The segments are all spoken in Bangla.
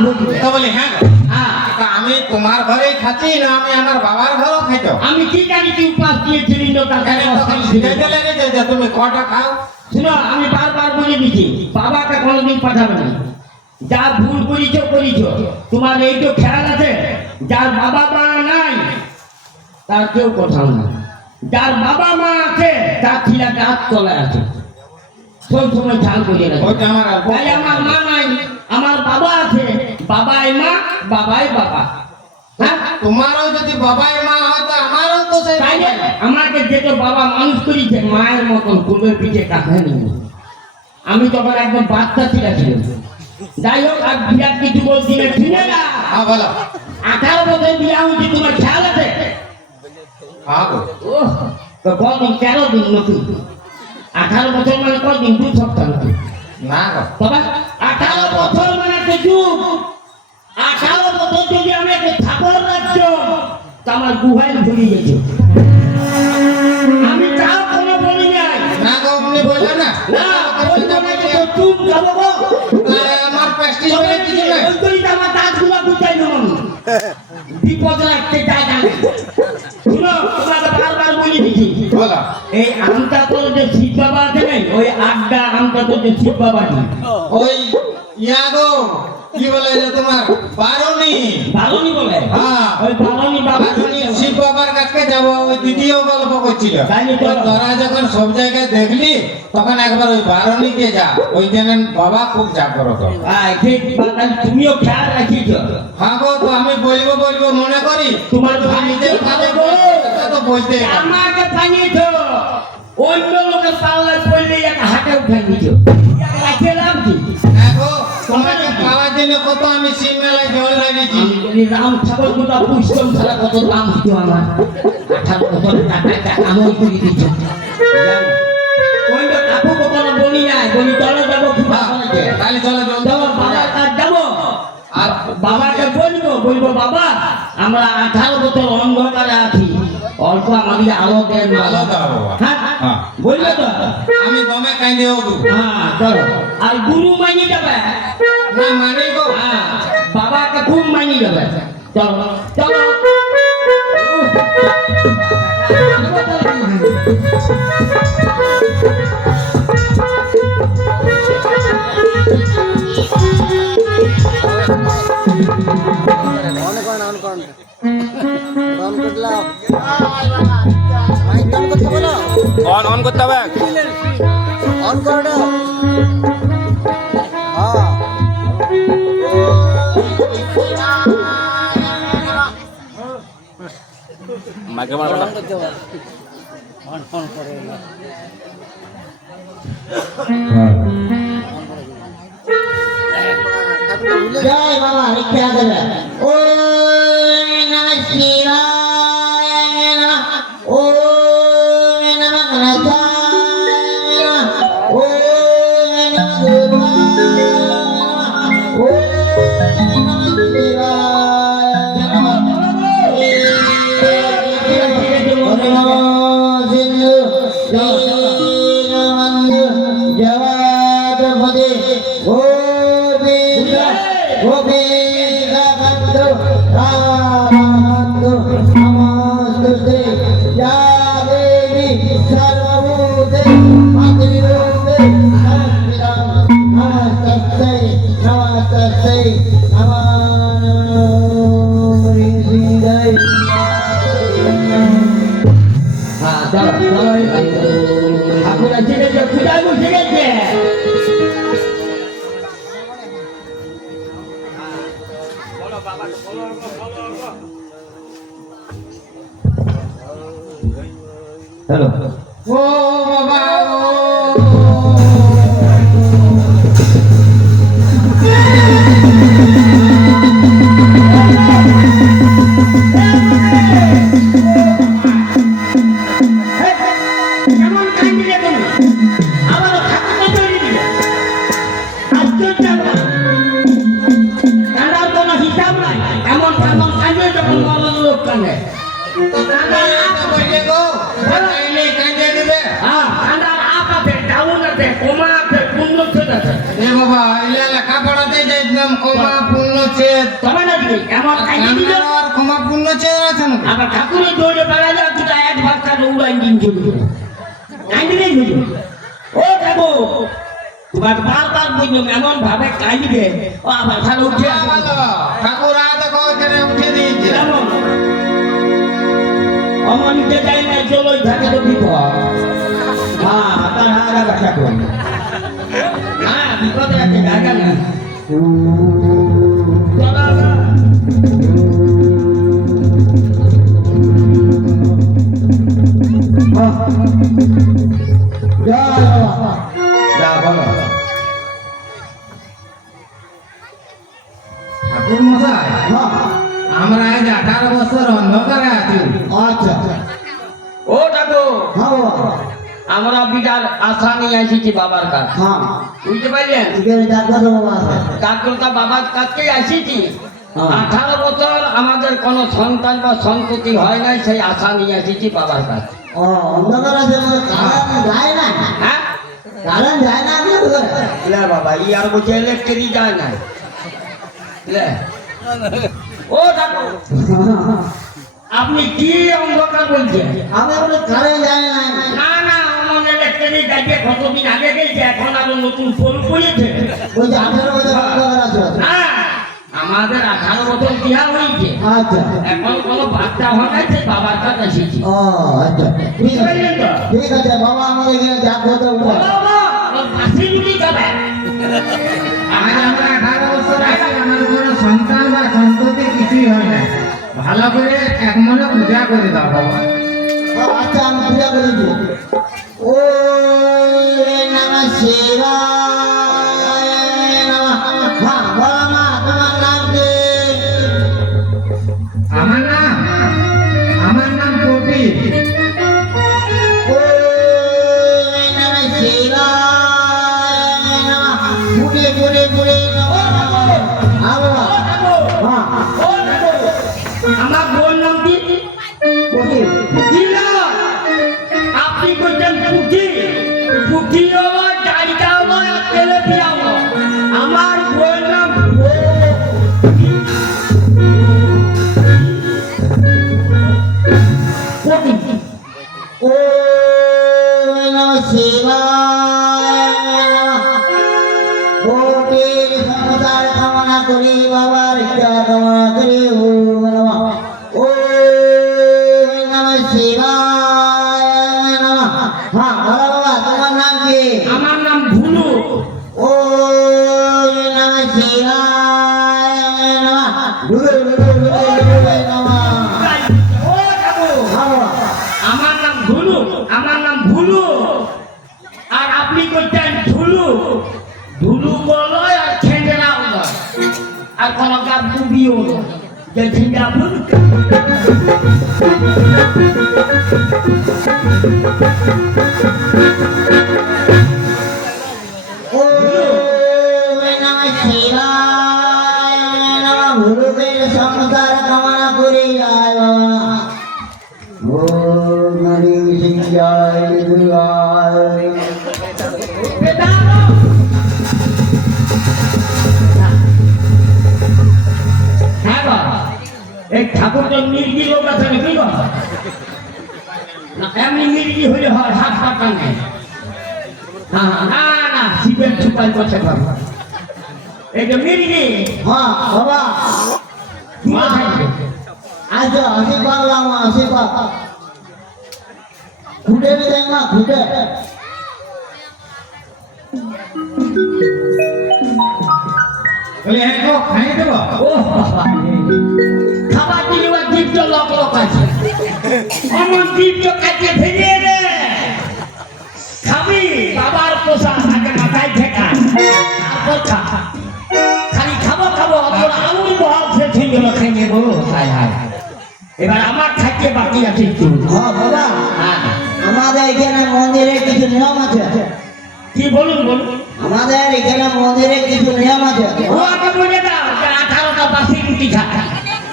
ভুগবে তো বলি হ্যাঁ হ্যাঁ তা আমি তোমার ঘরেই খাচ্ছি না আমি আমার বাবার ঘরেও খাইছো আমি কি জানি তুই উপাস দিয়েছিলি না তার এখানে তখন শিখাইতে লেগেছে যে তুমি কটা খাও শুনো আমি বারবার বলে দিচ্ছি বাবাকে কোনোদিন পাঠাবে না যা ভুল করিছো তোমার এই তো খেয়াল আছে যার বাবা মা নাই তার কেউ কোথাও না যার বাবা মা আছে তার ছেলে গাছ তলায় আছে সব সময় ঝাল করে রাখে ওইটা আমার তাই আমার মা নাই আমার বাবা আছে বাবাই মা বাবাই বাবা হ্যাঁ তোমারও যদি বাবাই মা হয় তো আমারও তো সেই তাই না? আমাকে যেটা বাবা মানুষ করেছে মায়ের মতন কোলের পিঠে কাঁধে নিয়ে আমি তখন একদম বাচ্চা ছিলাম যাই হোক আর বিরাট কিছু বলছি না শুনে না হ্যাঁ বলো 18 বছর বিয়া হয়েছে তোমার খেয়াল আছে হ্যাঁ গো। ওহ, তো কদিন 13 দিন নতুন 18 বছর মানে কদিন 2 সপ্তাহ নতুন না গো তবে 18 বছর মানে একটা যুগ 18 বছর যদি আমি একটা ঠাকুর রাখছ তা আমার গুহায় ভুলে গেছে আমি তাও কোনো বলি নাই না গো আপনি বললেন না না বলবো না যে তো চুপ যাবো গো আমার প্রেস্টিজ বলে কিছু না ওই করি আমার দাঁতগুলো বুঝাই দেবো আমি বিপদ লাগতে চাই না শুনো তোমাকে বারবার বলে দিচ্ছি বলো এই আমটা তো যে শিব বাবা আছে নাই ওই আড্ডা আমটা তো যে শিব বাবা নেই ওই ইয়া গো কি বলে যে তোমার বারুনি বারণী বলে হ্যাঁ। ওই বারণী বাবা বারুনি শিব বাবার কাছে যাব ওই দ্বিতীয় গল্প করছিল তাই তো। তো তোরা যখন সব জায়গায় দেখলি তখন একবার ওই বারুনিকে যা ওই জানেন বাবা খুব জাগ্রত ঠিক বাতাস তুমিও খেয়াল রাখিছ হ্যাঁ গো তো আমি বলবো মনে করি তোমার তুমি ভাই নিজের যে কাজে বলো, তো বলতে আমাকে বানিয়েছ অন্য লোকের পাল্লায় পড়লে একটা হাতে উঠে নিছ রাখলাম কি দেখো তোমাকে পাওয়ার জন্য কত আমি শিব মেলায় জল লাগিয়েছি আমি রাম ঠাকুর গোটা পুষ্টম ছাড়া কত দাম হতো আমার 18 বছর টাকা আমল করে দিচ্ছ ওই তো কাকু কত বলি নাই বলি চলো যাবো তাহলে চলো জল দাও বাবার কাজ যাবো আর বাবাকে বলবো বাবা আমরা 18 বছর অন্ধকারে আছি অল্প আমাদের আলো দেন আলো দাও বাবা। হ্যাঁ হ্যাঁ। বলবে তো আমি দমে কাইন্দে ওদু হ্যাঁ চলো আর গুরু মানি যাবে না মানে গো হ্যাঁ বাবাকে খুব মানি যাবে চলো চলো অন করতে হবে অন করে দাও হ্যাঁ মাইকে মারবে না করতে হবে অন অন করে জয় বাবা ভিক্ষা দেবে ওম নমঃ শিবায় নমঃ ওম নমঃ নারায়ণায় নমঃ ওম নমঃ দেবায় নমঃ ওম নমঃ শিবায় নমঃ সিন্ধু দীনবন্ধু জগৎপতি গোপীকান্ত রামাকান্ত নমস্তুতে যা দেবী সর্বভূতে মাতৃরূপে সংস্থিতাং নমস্তুতে নমস্তুতে নমো ঋষিদায় হ্যাঁ চলো আপনারা ঠিক আছে পূজায় বসে গেছে হ্যালো ও বাবা ও কেমন কান্দিলে তুমি আবারও ঠাকুর তৈরি দিলে আশ্চর্য কান্দার কোনো হিসাব নাই এমন কেমন কান্দে যখন মরণ লোক কান্দে বললে গো কাইলে কাইন্দে দিবে হ্যাঁ কান্দার আপ আছে ডাউন আছে কমা আছে পূর্ণ আছে এ বাবা ইলা লেখাপড়াতে যাই একদম ক্ষমা পূর্ণচ্ছেদ তবে না দিকে এমন কাহিনী দিল আর ক্ষমা পূর্ণচ্ছেদ আছে নাকি? আবার ঠাকুরের দৌড়ে বেড়া যায় দুটা এক ভাষা উড়াই দিন চলে গেল কাহিনী নেই বুঝলি ও ঠাকুর তোমার বারবার বুঝলাম এমন ভাবে কাহিনীবে ও আবার ভালো উঠে আসবে ঠাকুর দেখো এখানে উঠে দিয়েছে কেমন অমনিতে যাই না চলোই থাকে তো বিপদ হ্যাঁ তার হারা বাসা করবে হ্যাঁ বিপদে আছে জায়গা না যা বলো ঠাকুর মশাই আমরা আজ 18 বছর অন্ধকারে আছি আচ্ছা ও ঠাকুর হ্যাঁ বাবা আমরা বিরাট আশা নিয়ে এসেছি বাবার কাছে হ্যাঁ বুঝতে পারলেন এখানে ডাক্তার বাবা আছে ডাক্তারটা বাবার কাছে এসেছি হ্যাঁ। 18 বছর আমাদের কোনো সন্তান বা সন্ততি হয় নাই সেই আশা নিয়ে এসেছি বাবার কাছে ও অন্ধকার আছে মানে কারেন্ট যায় না হ্যাঁ কারেন্ট যায় না আপনাদের ঘরে? লে বাবা ই আর বলছে ইলেকট্রিক যায় না লে ও ঠাকুর আপনি কি অন্ধকার বলছেন আমি বলে কারেন্ট যায় না না না আমার ইলেকট্রিক গাড়ি কতদিন আগে গেছে এখন আরো নতুন ফোন করেছে ওই যে 18 বছর অন্ধকার আছে হ্যাঁ আমাদের 18 বছর বিয়া হয়েছে আচ্ছা এখন কোনো বাচ্চা হয় নাই সেই বাবার কাছে এসেছি ও আচ্ছা ঠিক বুঝতে আছে পারলেন তো ঠিক আছে বাবা আমাদের এখানে জাগ্রত উঠে বাবা ওর ফাঁসি দিতে যাবে আজ আমরা 18 বছর আছি আমার কোনো সন্তান বা সন্ততি কিছুই হয় না ভালো করে এক মনে পূজা করে দাও বাবা আচ্ছা আমি পূজা করে দিই ও নমঃ শিবায় নমঃ হ্যাঁ বলো মা তোমার নাম কি আমার নাম কোটি ও নমঃ শিবায় নমঃ পুরে পুরে পুরে নমঃ আল্লাহ হ্যাঁ ও ঠাকুর, আমার বোন নাম কি পুটি পুঁথি না আপনি বলছেন পুঁথি পুঁথি হলো চারিটা হলো আর তেলে পিয়া হলো আমার বোন নাম পুঁথি ও নমঃ শিবায় নমঃ কোটির সংসার কামনা করি বাবার ইচ্ছা কামনা করি ওম নমঃ ও নমঃ শিবায় নমঃ হ্যাঁ বলো বাবা তোমার নাম কি আমার নাম ভুলু ও নমঃ শিবায় নমঃ ডুবে ডুবে ডুবে ডুবে নমঃ ও ঠাকুর হ্যাঁ বাবা আমার নাম ভুলু আমার নাম ভুলু আর আপনি করছেন ধুলু ধুলু বলো আর ছেঁড়া হলো আর কোন কাপ ডুবিও যে ঝিঙ্গা ফুল ও নমঃ শিবায় নমঃ গুরুদেব সংসার কামনা করি আয় বাবা ও নরি সিং জয় দুর্গায় হ্যাঁ বাবা এই ঠাকুরটা মির্গি লোক আছে নাকি গো না এমনি মির্গি হইলে হয় হাত পাতা নেই হ্যাঁ না না শিবের ছুপাই করছে বাবা এই যে মির্গি হ্যাঁ বাবা দূরে থাকবে আচ্ছা আশীর্বাদ লামা আশীর্বাদ খুঁটে দেন না খুঁটে বলে একো খাই দেব ও বাবা খাবার দিলে ওই জীবটা লক লক আছে আমার জীবটা কাছে ফেলে রে খাবি বাবার পোষা আগে মাথায় ঠেকা তারপর খা খালি খাবো খাবো তোর আঙুল বহাল ফেলছে গেল খেয়ে বলো হায় হায় এবার আমার খাইতে বাকি আছে একটু হ্যাঁ বাবা হ্যাঁ আমাদের এখানে মন্দিরে কিছু নিয়ম আছে কি বলুন বলুন আমাদের এখানে মন্দিরে কিছু নিয়ম আছে ও আগে বলে দাও যে 18টা বাসি রুটি খা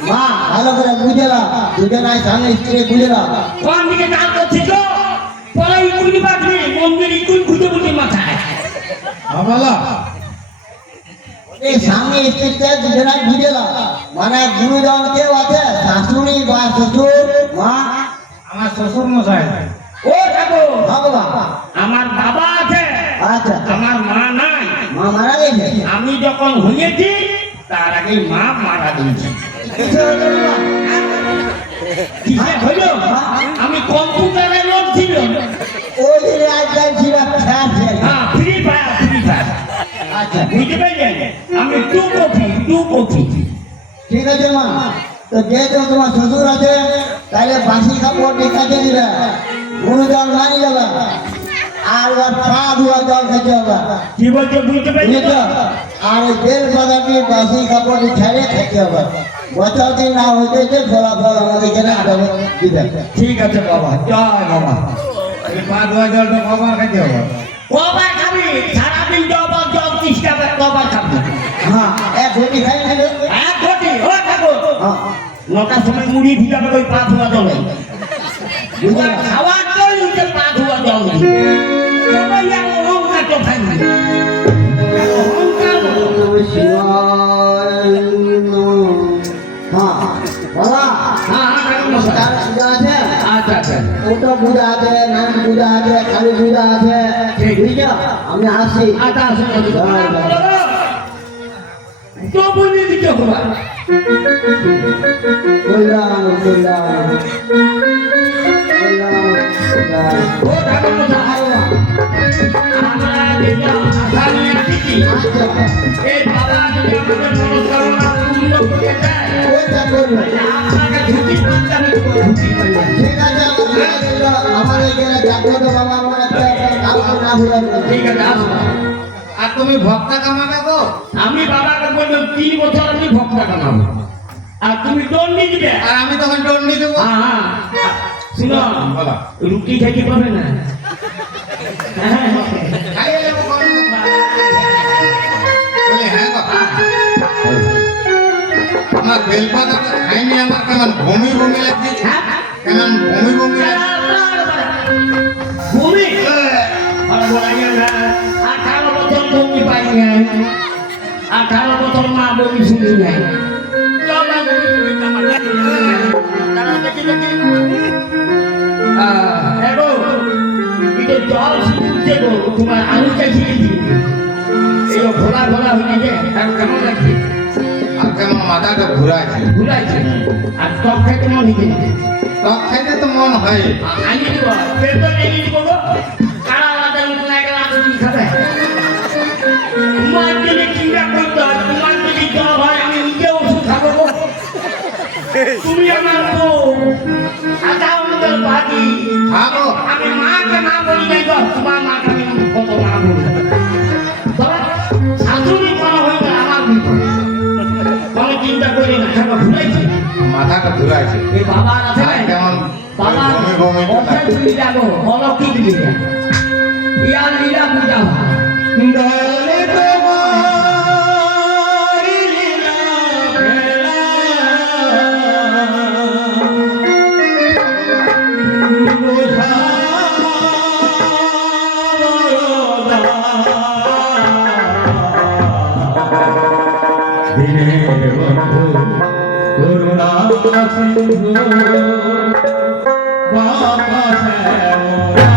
মা ভালো করে বুঝে দাও দুজনায় স্বামী স্ত্রী বুঝে দাও কোন দিকে দাঁড় করছিস পরে ইকুনি বাজবে মন্দির ইকুন খুঁজে খুঁজে মাথায় বলো এই সামনে স্টেজটা দুজনাই বুঝে দাও মানে গুরুজন কেউ আছে শাশুড়ি বা শ্বশুর মা আমার শ্বশুর মশাই ও ঠাকুর হ্যাঁ বাবা আমার বাবা আছে আচ্ছা আমার মা নাই মা মারা গেছে আমি যখন হয়েছি তার আগে মা মারা গেছে কিছু হলো না বাবা? কিসে হলো আমি কম্পিউটারের লোক ছিল ওই দিনে আজকাল ছিল ফ্যান হ্যাঁ ফ্রি ফায়ার আচ্ছা বুঝতে পারলেন আমি টু কপি ঠিক আছে মা তো যেহেতু তোমার শ্বশুর আছে তাহলে বাসি কাপড় নিকাতে দিবে গুরুজন মানি যাবে আর ওর পা ধোয়া জল খেতে হবে কি বলছো বুঝতে বুঝেছ পারছো আর ওই বেল বাদামি বাসি কাপড় ছেড়ে খেতে হবে বছর দিন না হইতেছে ফলাফল আমাদেরকে না দিবে ঠিক আছে বাবা জয় বাবা এই পা ধোয়া জলটা কবার খেতে হবে কবার খাবি সারাদিন জবর জব চেষ্টা কবার খাবি হ্যাঁ এক ঘটি খাই নিল এক ঘটি ও ঠাকুর হ্যাঁ নটার সময় মুড়ি ভিজাবে ওই পা ধোয়া জলে বুঝলাম খাওয়ার জল উঠে পা ধোয়া জল তবে ইয়ার অহংকার তো খাইনি অহংকার বাবা হ্যাঁ ঠাকুর মশাই তার পূজা আছে আচ্ছা আচ্ছা ওটা পূজা আছে নাম পূজা আছে কালী পূজা আছে বুঝছ আমি আসি আচ্ছা আসুন জয় বাবা। তো বলে দিতে হবে বললাম বললাম বললাম ও ঠাকুর মশাই আমরা যেটা আশা নিয়ে আসছি আচ্ছা এই বাবা যদি আমাদের মনস্কামনা পূর্ণ করে দেয় ওইটা করবে আপনাকে ঝুঁকি করতে হবে ঝুঁকি করলে ঠিক আছে আমার এখানে জাগ্রত বাবা আমার একটা কাপড় না ভুলে ঠিক আছে আসুন আর তুমি ভক্তা কামাবে গো আমি বাবাকে বললাম 3 বছর আমি ভক্তা কামাবো আর তুমি দণ্ডি দিবে আর আমি তখন দণ্ডি দেবো হ্যাঁ শুনো বলো। রুটি খাইতে পারবে না খাইয়ে নেবো কোনো কথা। বলে হ্যাঁ গো আমার বেলপাতাটা খাইনি আমার কেমন বমি বমি লাগছে হ্যাঁ? কেমন বমি বমি লাগছে ভূমি বলা যায় না 18 বছর ভূমি পাই নাই 18 বছর মা বমি শুনি নাই চলা ভূমি তুমি কামার তারা দেখি দেখি এগো এটা জল শুনছে গো তোমার আলু চাষিয়ে দিই এই ঘোলা ঘোলা হয়ে যায় আর কেমন লাগছে আর কেমন মাথাটা ঘুরাচ্ছে ঘুরাইছে আর টক খাইতে মন হইছে টক খাইতে তো মন হয় আনি দিব পেপার এনে দিব গো কারা আলাদা মতন একটা আলু খাবে তোমার যদি চিন্তা করতে হয় তোমার যদি জ্বর হয় আমি নিজে ওষুধ খাবো গো তুমি আমার বউ আচ্ছা আমাদের বাড়ি খাবো আমি মাকে না বলি নাই গো তোমার মাকে আমি কত মা বলি তবে শাশুড়ি কোনো হয়ে গেলে আমার বিপদ কোনো চিন্তা করি না খাবার ভুলাইছি মাথাটা ঘুরাচ্ছে এই বাবা আছে আর না কেমন বাবা বমি বমি কথা শুনি যাবো অলৌকিক লীলা ইয়ার লীলা বুঝাবো দলে তোমার লীলা খেলা বোঝা দিনে বন্ধু করুণা সিন্ধু বাবা শ্যামলা